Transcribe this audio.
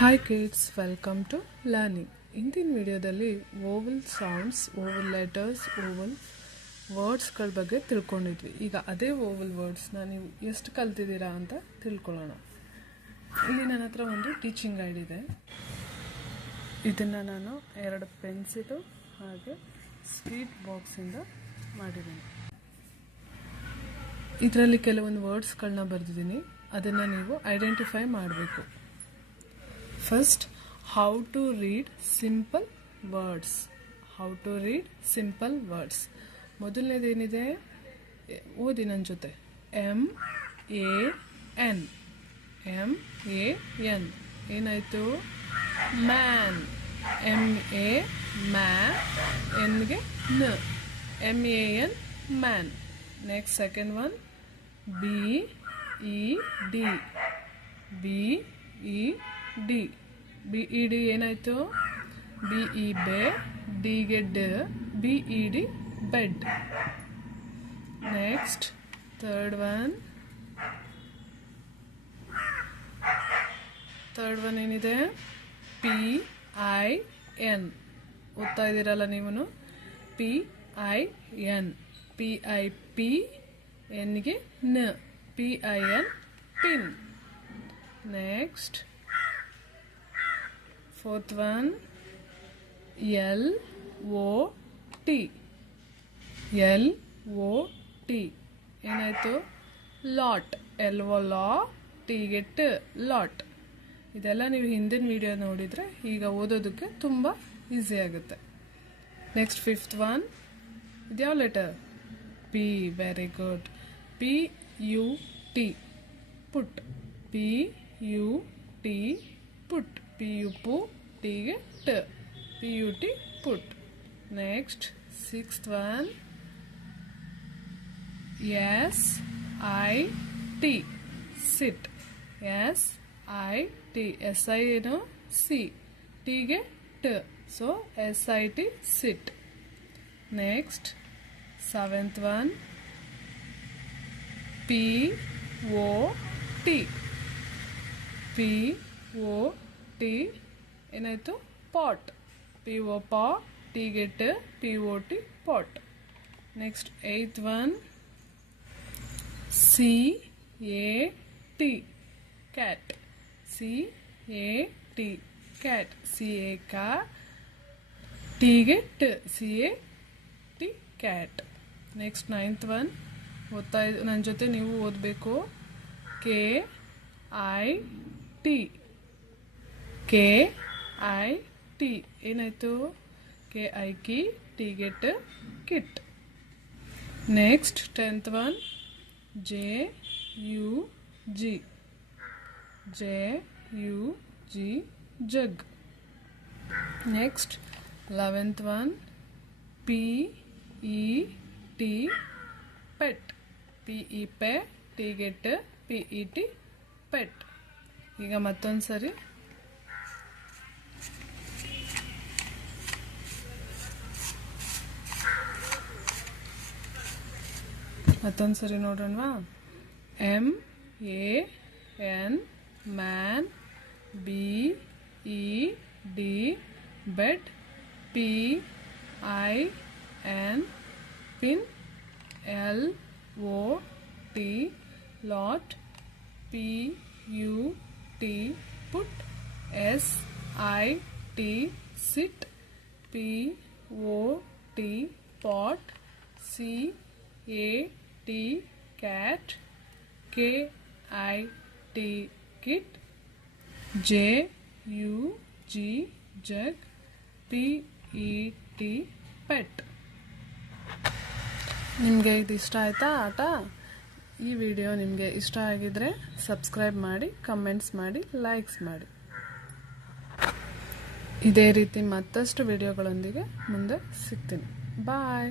Hi kids, welcome to learning. ಇಂದಿನ ವಿಡಿಯೋದಲ್ಲಿ ವೋವೆಲ್ sounds, ವೋವೆಲ್ letters, ವೋವೆಲ್ ವರ್ಡ್ಸ್ಗಳ ಬಗ್ಗೆ ತಿಳ್ಕೊಂಡಿದ್ವಿ. ಈಗ ಅದೇ ವೋವೆಲ್ ವರ್ಡ್ಸ್ನ ನೀವು ಎಷ್ಟು ಕಲ್ತಿದ್ದೀರಾ ಅಂತ ತಿಳ್ಕೊಳ್ಳೋಣ. ಇಲ್ಲಿ ನನ್ನ ಹತ್ರ ಒಂದು ಟೀಚಿಂಗ್ ಗೈಡ್ ಇದೆ. ಇದನ್ನು ನಾನು 2 ಪೆನ್ಸಿಲು ಹಾಗೆ ಸ್ವೀಟ್ ಬಾಕ್ಸಿಂದ ಮಾಡಿದ್ದೀನಿ. ಇದರಲ್ಲಿ ಕೆಲವೊಂದು ವರ್ಡ್ಸ್ಗಳನ್ನ ಬರೆದಿದ್ದೀನಿ. ಅದನ್ನು ನೀವು ಐಡೆಂಟಿಫೈ ಮಾಡಬೇಕು. First, how to read simple words. How to read simple words. ಮೊದಲನೇದೇನಿದೆ, ಓದಿ ನನ್ನ ಜೊತೆ. M-A-N. M-A-N. ಏನಾಯಿತು? ಮ್ಯಾನ್. M-A man. N-ಗೆ ನ. M-A-N man. Next second one B-E-D. B-E-D. B-E-D ಏನಾಯಿತು? B-E ಬೆ, D-ಗೆ ಡ, B-E-D bed. Next third one ಏನಿದೆ? P-I-N. ಓದ್ತಾ ಇದ್ದೀರಲ್ಲ ನೀವು? P-I-N. P-I-P. N-ಗೆ ನ. P-I-N pin. Next fourth one, L-O-T. L-O-T. ಏನಾಯಿತು? ಲಾಟ್. L-O-L-O, T-ಗೆ ಟ, ಲಾಟ್. ಇದೆಲ್ಲ ನೀವು ಹಿಂದಿನ ವಿಡಿಯೋ ನೋಡಿದರೆ ಈಗ ಓದೋದಕ್ಕೆ ತುಂಬ ಈಸಿ ಆಗುತ್ತೆ. ನೆಕ್ಸ್ಟ್ ಫಿಫ್ತ್ ಒನ್, ಇದ್ಯಾವ letter? P. Very good. P-U-T. Put. P-U-T put. P-U-P, T-ಗೆ ಟ, P-U-T put. Next sixth one, S-I-T. Sit. S-I-T. S-I ಏನು? ಸಿ. T-ಗೆ ಟ, so S-I-T sit. Next seventh one, P-O-T. P-O-T ಏನಾಯಿತು? ಪಾಟ್. P-O ಪಾ, T-ಗೆ ಟ, P-O-T pot. Next eighth one, C-A-T. Cat. C-A-T. Cat. C-A ಕಾ, T-ಗೆ ಟ, C-A-T cat. Next ninth one, ಓದ್ತಾ ನನ್ನ ಜೊತೆ ನೀವು ಓದಬೇಕು. K-I-T. K-I-T. ಏನಾಯಿತು? K-I-K, T-ಗೆ ಟ, kit. Next tenth one, J-U-G. J-U-G, jug. Next eleventh one, P-E-T. Pet. P-E ಪೆ, T-ಗೆ ಟ, P-E-T ಪೆಟ್. ಈಗ ಮತ್ತೊಂದು ಸರಿ ನೋಡೋಣವಾ? M-A-N man. B-E-D bed. P-I-N pin. L-O-T lot. P-U-T put. S-I-T sit. P-O-T pot. C-A-T cat. K-I-T kit. J-U-G jug. P-E-T pet. ನಿಮಗೆ ಇದು ಇಷ್ಟ ಆಯಿತಾ ಆಟ? ಈ ವಿಡಿಯೋ ನಿಮಗೆ ಇಷ್ಟ ಆಗಿದ್ರೆ ಸಬ್ಸ್ಕ್ರೈಬ್ ಮಾಡಿ, ಕಮೆಂಟ್ಸ್ ಮಾಡಿ, ಲೈಕ್ಸ್ ಮಾಡಿ. ಇದೇ ರೀತಿ ಮತ್ತಷ್ಟು ವಿಡಿಯೋಗಳೊಂದಿಗೆ ಮುಂದೆ ಸಿಗ್ತೀನಿ. ಬಾಯ್.